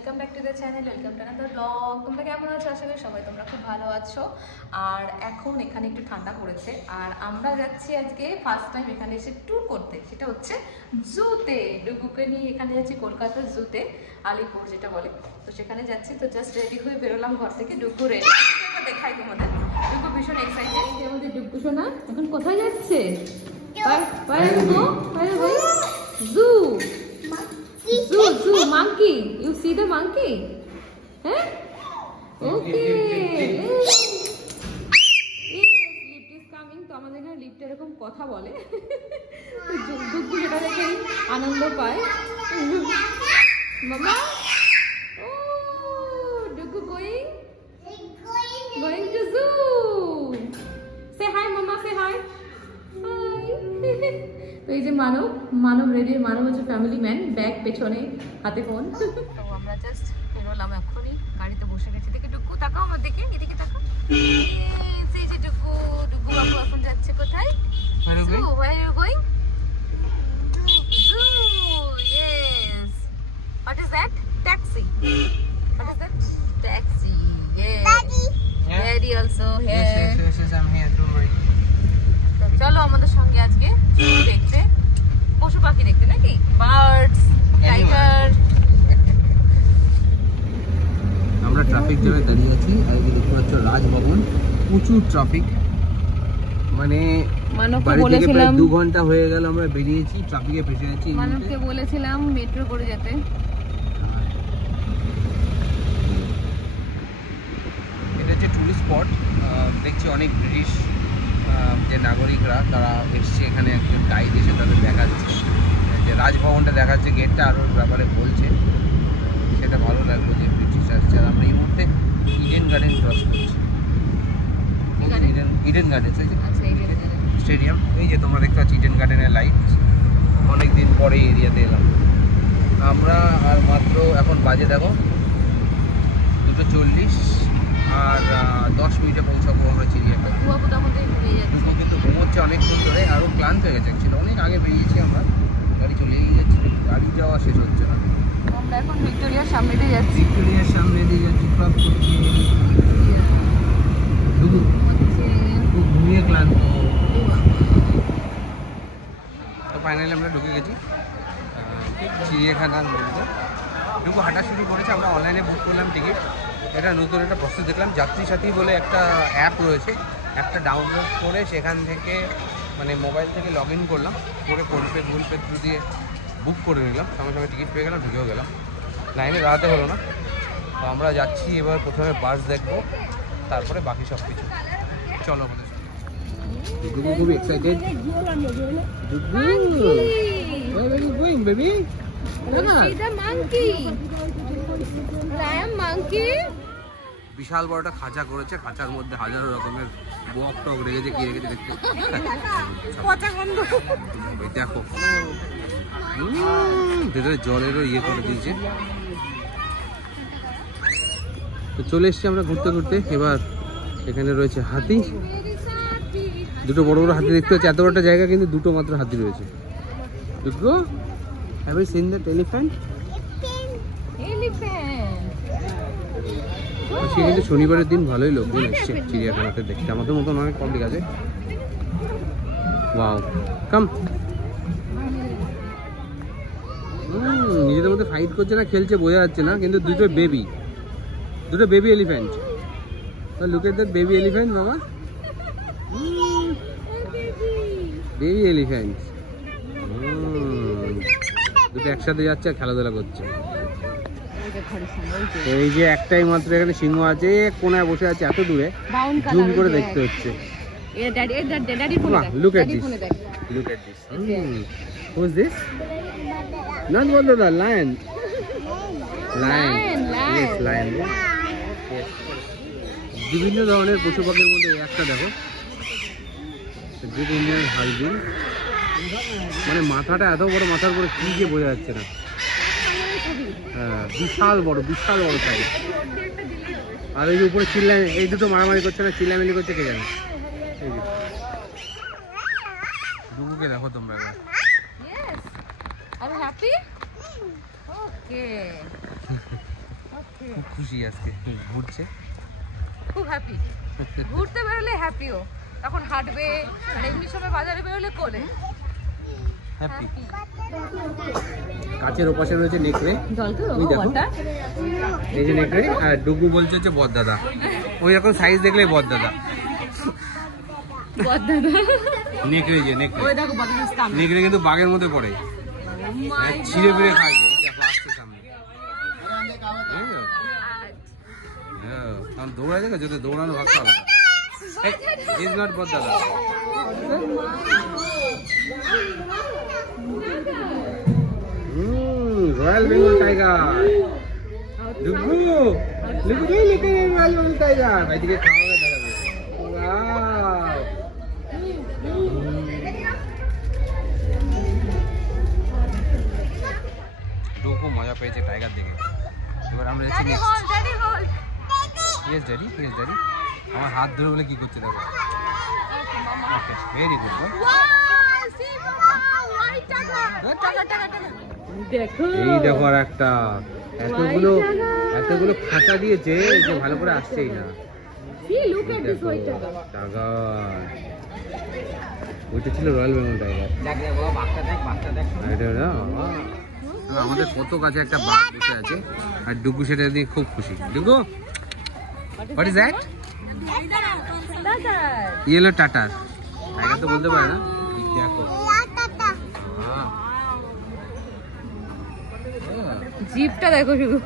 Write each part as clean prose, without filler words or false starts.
Welcome back to the channel, welcome to another blog. তোমরা কেমন আছো? আশা করি সবাই তোমরা খুব ভালো আছো। আর এখন এখানে একটু ঠান্ডা পড়েছে, আর আমরা যাচ্ছি আজকে ফার্স্ট টাইম এখানে এসে ট্যুর করতে। সেটা হচ্ছে জুতে। ডুগুকে নিয়ে এখানে যাচ্ছি কলকাতার জুতে, আলিপুর যেটা বলে। তো সেখানে যাচ্ছি, তো জাস্ট রেডি হয়ে বেরোলাম ঘর থেকে। ডুগু রেডি, দেখাই তোমাদের। ডুগু ভীষণ এক্সাইটেড। এই যে আমাদের ডুগু সোনা এখন কোথায় যাচ্ছে? Zoo. Zoo, zoo, monkey. You see the monkey? Huh? Okay. Yes, lift is coming. তো আমাদের এখানে লিফট এরকম কথা বলে। ডুগু যেটা দেখে আনন্দ পায়। মামা, oh, ডুগু going to zoo. Say hi, mama. Say hi. Hi. তো এই যে মানব রেডি। মানব হচ্ছে ফ্যামিলি ম্যান, ব্যাগ পেছনে, হাতে ফোন। তো আমরা জাস্ট বেরোলাম এখনই, গাড়িতে বসে গেছি। দেখে ডুগু তাকাও আমার দিকে, এদিকে তাকাও। এই যে ডুগু বাবু এখন যাচ্ছে কোথায়? Zoo. Where are you going? Zoo. Yes. What is that? Taxi. What is that? Taxi. Yes. Daddy. Yeah. Daddy also here. Yes, I'm here. Don't worry. চলো আমাদের সঙ্গে আজকে দেখতে, পশু পাখি দেখতে, নাকি বার্ডস, টাইগার। আমরা ট্রাফিক জ্যামে দাঁড়িয়ে আছি, আর এই দেখতে পাচ্ছ রাজভবন, প্রচুর ট্রাফিক। মানে বাড়ি থেকে প্রায় 2 ঘন্টা হয়ে গেল আমরা বেরিয়েছি, ট্রাফিকে ফেসে আছি। মানবকে বলেছিলাম মেট্রো করে যেতে। এটা হচ্ছে টুরিস্ট স্পট। দেখছি অনেক ব্রিটিশ যে নাগরিকরা তারা এসছে এখানে, একজন গাইড এসে তাদের দেখাচ্ছে যে রাজভবনটা দেখাচ্ছে, গেটটা আরও ব্যাপারে বলছে। সেটা ভালো লাগলো যে ব্রিটিশ আসছে। আর আমরা এই মুহূর্তে ইডেন গার্ডেন ক্রস করছি। Eden garden stadium. এই যে তোমরা দেখতে পাচ্ছ ইডেন গার্ডেনের লাইট। অনেক দিন পরে এরিয়াতে এলাম আমরা। আর মাত্র এখন বাজে দেখো 2:40, আর 10 মিনিটে পৌঁছাবো আমরা চিড়িয়াখানা। দুপুর কিন্তু ঘুমোচ্ছে অনেকক্ষণ ধরে, আরও ক্লান্ত হয়ে গেছে। অ্যাকচুয়ালি অনেক আগে বেরিয়েছি আমরা, গাড়ি চলেই যাচ্ছে, গাড়ি যাওয়া শেষ হচ্ছে না। আমরা এখন ভিক্টোরিয়ার সামনে দিয়ে যাচ্ছি। ক্রস করছি। খুব ঘুমিয়ে ক্লান্ত। তো ফাইনালি আমরা ঢুকে গেছি চিড়িয়াখানার মধ্যে। ঢুকু হাঁটা শুরু করেছে। আমরা অনলাইনে বুক করলাম টিকিট। এটা নতুন একটা প্রসেস দেখলাম, যাত্রী সাথী বলে একটা অ্যাপ রয়েছে। অ্যাপটা ডাউনলোড করে সেখান থেকে মানে মোবাইল থেকে লগ ইন করলাম, করে ফোনপে গুগল পে থ্রু দিয়ে বুক করে নিলাম। সঙ্গে সঙ্গে টিকিট পেয়ে গেলাম, ঢুকেও গেলাম। লাইনে দাঁড়াতে হলো না। তো আমরা যাচ্ছি এবার, প্রথমে বাস দেখবো, তারপরে বাকি সব কিছু। চলো আমাদের খুব এক্সাইটেড। বিশাল বড় একটা খাঁচা করেছে, খাঁচার মধ্যে হাজারো রকমের বক টক রেখেছে। কি রেখেছে দেখতে দেখো, ভেতরে জলেরও ইয়ে করে দিয়েছে। তো চলে এসছি আমরা ঘুরতে ঘুরতে। এবার এখানে রয়েছে হাতি, দুটো বড় বড় হাতি দেখতে হচ্ছে। এত বড় একটা জায়গা কিন্তু দুটো মাত্র হাতি রয়েছে। দুটো have you seen that elephant? সে কিন্তু শনিবারের দিন ভালোই লোকজন এসছে চিড়িয়াখানাতে দেখতে। আমাদের মতন অনেক পাবলিক আছে। ওয়াও, কাম। নিজেদের মধ্যে ফাইট করছে না, খেলছে বোঝা যাচ্ছে না, কিন্তু দুটো baby elephant. Look at that baby elephant বাবা, বেবি এলিফ্যান্ট। দুটো একসাথে যাচ্ছে আর খেলাধুলা করছে। এই যে একটাই মাত্র এখানে সিংহ আছে, কোনায় বসে আছে এত দূরে, জুম করে দেখতে হচ্ছে। Look at this. Who is this? Not Wonderla, lion. Yes, lion. বিভিন্ন ধরনের পশু পাখির মধ্যে একটা দেখো, গ্রেট ইন্ডিয়ান হালবিন। মানে মাথাটা এত বড়, মাথার উপরে কি যে বোঝা যাচ্ছে না। হ্যাঁ, বিশাল বড় সাইজ। আর এই যে উপরে চিল্লাই, এই দুটো মারামারি করছে না, চিল্লামিলি করছে কে জানে। এই যে ডুগুকে দেখো তোমরা এবার। Yes. Are you happy? Okay. খুব খুশি আজকে ঘুরছে, খুব হ্যাপি। ঘুরতে বেরোলে হ্যাপিও, তখন হাঁটবে, আর এমনি সময় বাজারে বেরোলে কোলে হ্যাপি। কাছের ওপাশে রয়েছে নেকড়ে, ওই দেখো এই যে নেকড়ে, আর ডুগু বলছে হচ্ছে বদদাদা, ওই এখন সাইজ দেখলে বদদাদা। নেকড়ে যে নেকড়ে, নেকড়ে কিন্তু বাঘের মধ্যে পড়ে, ছিঁড়ে ফিরে খায়। দেখো আসছে সামনে, কারণ দৌড়ায় দেখো, যদি দৌড়ানো ভাবতে হবে। ইজ নট বদদাদা। রয়্যাল বেঙ্গল টাইগার, ডুগু ডুগু লিখে রয়্যাল বেঙ্গল টাইগার, এদিকে খাওয়াবে দাঁড়াবে। ডুগু মজা পেয়েছে টাইগার দেখে। এবার আমরা যাচ্ছি ইয়েস ড্যাডি, ইয়েস ড্যাডি। আমার হাত ধরে বলে কি করছে দেখো। ওকে, ভেরি গুড। এই দেখো আর একটা, এতগুলো খাঁচা দিয়েছে যে ভালো করে আসছেই না। ওইটা ছিল রয়্যাল বেঙ্গল টাইগার। আমাদের কত কাছে একটা বাঘ বসে আছে, আর ডুগু সেটা দিয়ে খুব খুশি। ডুগু, হোয়াট ইজ দ্যাট? ইয়েলো টাটার। টাইগার তো বলতে পারে না। দেখো জিপটা দেখো শুধু।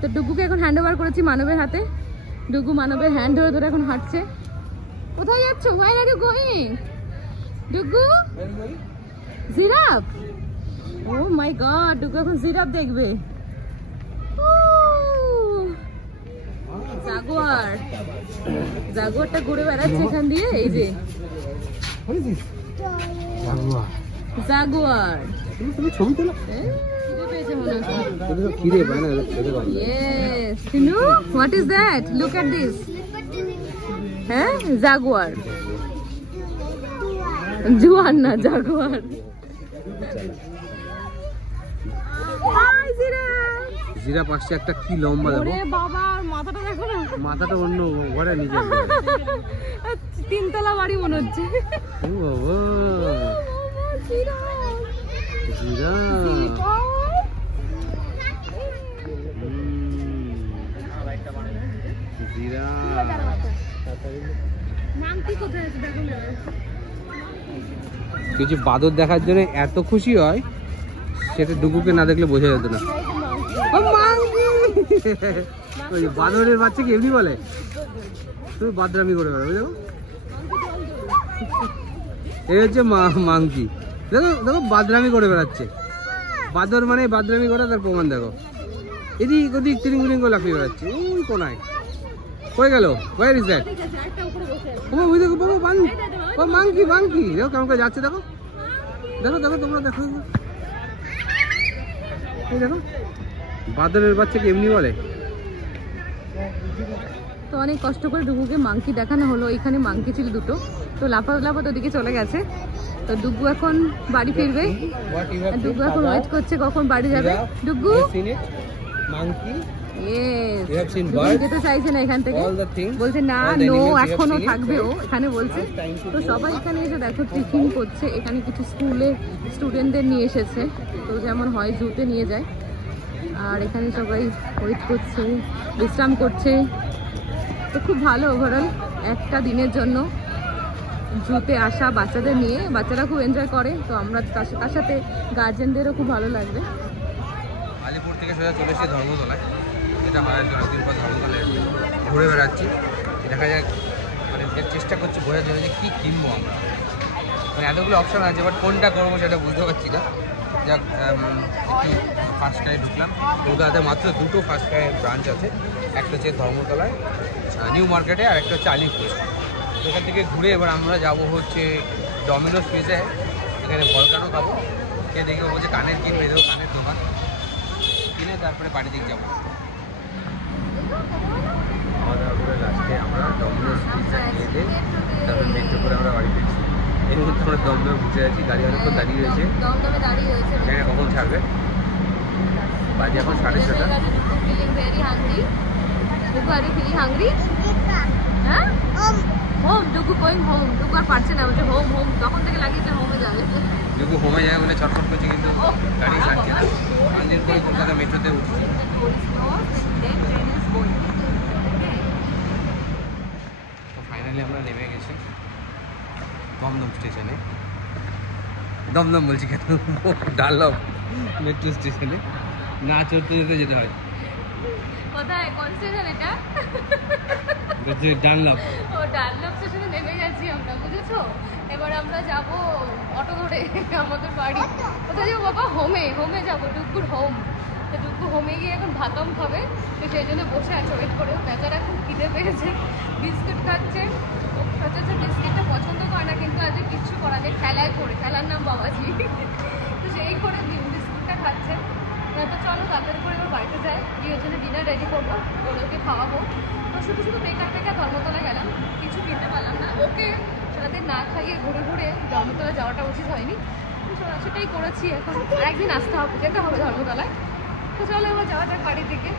তো ডুগুকে এখন হ্যান্ড ওভার করেছি মানবের হাতে। ডুগু মানবের হ্যান্ড ধরে ধরে এখন হাঁটছে। কোথায় যাচ্ছ? Where are you going? Dugu, giraffe. Oh my god, Dugu এখন জিরাফ দেখবে। জাগুয়ার, জাগুয়ারটা ঘুরে বেড়াচ্ছে এখান দিয়ে। এই যে জাগুয়ার। ছবি তোলা Yes, Tinu, what is that? Look at this. Huh? Jaguar. Juan na jaguar. Hi, Giraffe. Giraffe আসছে একটা, কি লম্বা দেখো। ওরে বাবা, মাথাটা দেখো না। মাথাটা অন্য ঘরে নিজে। তিনতলা বাড়ি মনে হচ্ছে। ও বাবা, জিরাফ। কিছু বাদর দেখার জন্য এত খুশি হয়, সেটা ডুগুকে না দেখলে বোঝা যেত না। বাদরের বাচ্চাকে এমনি বলে, তুমি বাদরামি করে বেড়াবে। দেখো এই হচ্ছে মাংকি। দেখো দেখো বাদরামি করে বেড়াচ্ছে। বাদর মানে বাদরামি করে, তার প্রমাণ দেখো। এদিক ওদিক তিরিং বিরিং করে লাফিয়ে বেড়াচ্ছে। ওই কোনায় কই গেল? Where is that? ওই দেখো বাবা, মাংকি মাংকি। দেখো কেমন করে যাচ্ছে, দেখো দেখো দেখো, তোমরা দেখো। এই দেখো বাদরের বাচ্চাকে এমনি বলে। তো অনেক কষ্ট করে ডুগুকে মাংকি দেখানো হলো। এখানে মাংকি ছিল দুটো, তো লাফাত লাফাত ওদিকে চলে গেছে। তো ডুগু এখন বাড়ি ফিরবে। ডুগু এখন ওয়েট করছে কখন বাড়ি যাবে। ডুগু যেতে চাইছে না এখান থেকে, বলছে না, নো, এখনো থাকবে ও এখানে বলছে। তো সবাই এখানে এসে দেখো টিফিন করছে। এখানে কিছু স্কুলে স্টুডেন্টদের নিয়ে এসেছে, তো যেমন হয় জুতে নিয়ে যায়। আর এখানে সবাই ওয়েট করছে, বিশ্রাম করছে। তো খুব ভালো ওভারঅল একটা দিনের জন্য জুতে আসা বাচ্চাদের নিয়ে। বাচ্চারা খুব এনজয় করে, তো আমরা তার সাথে গার্জেনদেরও খুব ভালো লাগবে। আলিপুর থেকে সোজা চলে এসেছি ধর্মতলায়। এটা হয় অনেকদিন পর ধর্মতলায় ঘুরে বেড়াচ্ছি। দেখা যাক, মানে চেষ্টা করছি বোঝার জন্য যে কী কিনবো আমরা। মানে এতগুলো অপশান আছে, বাট কোনটা করবো সেটা বুঝতে পারছি না। যাক, একটু ফার্স্ট ক্রাই ঢুকলাম। কলকাতাতে মাত্র দুটো ফার্স্ট ক্রাই ব্রাঞ্চ আছে, একটা হচ্ছে ধর্মতলায় নিউ মার্কেটে, আর একটা হচ্ছে আলিপুর। সেখান থেকে ঘুরে এবার আমরা যাবো হচ্ছে ডমিনোস পিজায়। এখানে ভলকানো খাবো, কে দেখে বলছে কানের কিনবে, এদেরও কানের দোকান, কিনে তারপরে বাড়ি দিকে যাবো। খাওয়া দাওয়া করে লাস্টে আমরা ডমিনোস পিজা খেয়ে দমদমে বসে আছি, গাড়ি অনেকক্ষণ দাঁড়িয়ে রয়েছে, দমদমে দাঁড়িয়ে রয়েছে। জানি না কখন ছাড়বে। বাজে এখন 7:30। Feeling very hungry. Dugu are you feeling hungry? হ্যাঁ home, Dugu going home. Dugu আর পারছে না, বলছে হোম হোম, তখন থেকে লাগিয়েছে হোমে যাবে। ডুগু হোমে যায় বলে ছটফট করছে, কিন্তু গাড়ি ছাড়ছে না। 5 দিন পরে কলকাতা মেট্রোতে উঠছি। তো ফাইনালি আমরা নেমে গেছি দমদম স্টেশনে। দমদম বলছি কেন, ডানলপ মেট্রো স্টেশনে। না চড়তে যেতে হয়। কোথায়, কোন স্টেশন এটা? ডানলপ। ও ডানলপ স্টেশনে নেমে গেছি আমরা, বুঝেছো? এবার আমরা যাব অটো ধরে আমাদের বাড়ি। কোথায় যাবো বাবা? হোমে। হোমে যাবো, ডুগুর হোম। তো ডুগু হোমে গিয়ে এখন ভাতম খাবে, তো সেই জন্য বসে আছে ওয়েট করে। বেচারা খুব খিদে পেয়েছে, বিস্কুট খাচ্ছে। ও হচ্ছে বিস্কিটটা পছন্দ করে না, কিন্তু আজকে কিচ্ছু করা নেই, খেলায় করে, খেলার নাম বাবাজি। তো সেই করে বিস্কুটটা খাচ্ছে। তো চলো তাড়াতাড়ি করে এবার বাড়িতে যাই, গিয়ে ওর জন্য ডিনার রেডি করবো, ওকে খাওয়াবো। তো শুধু শুধু বেকার বেকার ধর্মতলা গেলাম, কিছু কিনতে পারলাম না। ওকে সারাদিন না খাইয়ে ঘুরে ঘুরে ধর্মতলা যাওয়াটা উচিত হয়নি, সেটাই করেছি। এখন একদিন আসতে হবে, যেতে হবে ধর্মতলায়। তো চলো এবার যাওয়া যাক বাড়ির দিকে।